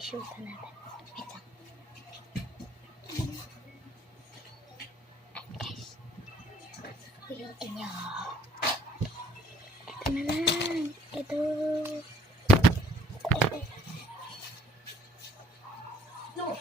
I-shoot natin. Wait lang. Ayan guys. Pilotin niyo. Ito na lang. Ito. No.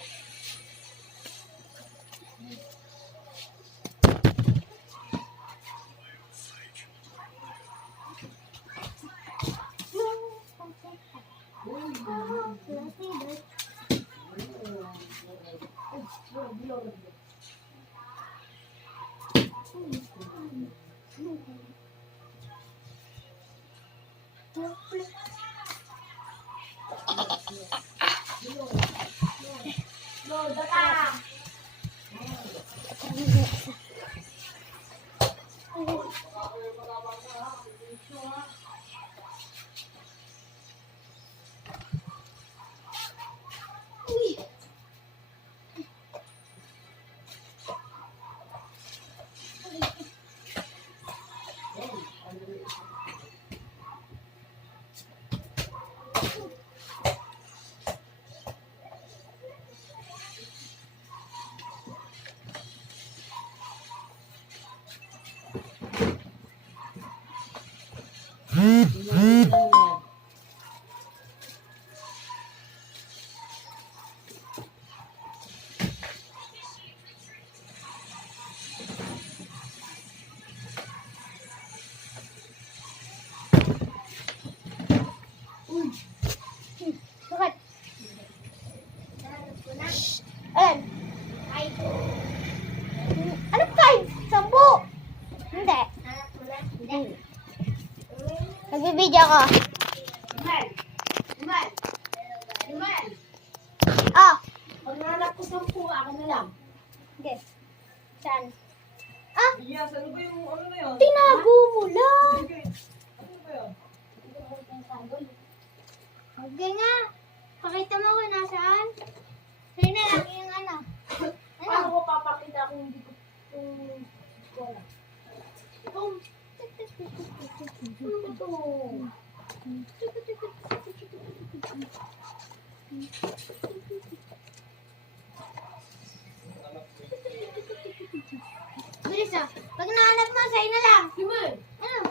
Bakit? Ayan. Ano 5? 10? Hindi. Nagbibideo ka. Ah. Pag nanap ko 10, ako na lang. Okay. Saan? Ah, Yes, ano ba yung ano na yun? tinago mo lang. Sige. Ano ba yun? Okay nga. Pakita mo kung nasaan. Sa'yo na lang yung ano. Paano ko papakita kung hindi ko wala? Bilis ah. Pag nahanap mo, sa'yo na lang. Simon! Ano?